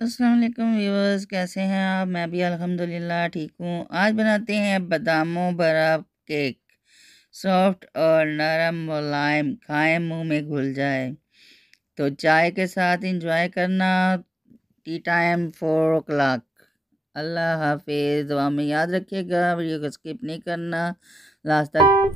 अस्सलाम वालेकुम व्यूअर्स, कैसे हैं आप? मैं भी अल्हम्दुलिल्लाह ठीक हूँ। आज बनाते हैं बादामों भरा केक। सॉफ्ट और नरम मुलायम, खाएं मुंह में घुल जाए। तो चाय के साथ इंजॉय करना। T time 4 o'clock। अल्लाह हाफिज़। दुआ में याद रखिएगा, वीडियो को स्किप नहीं करना लास्ट तक।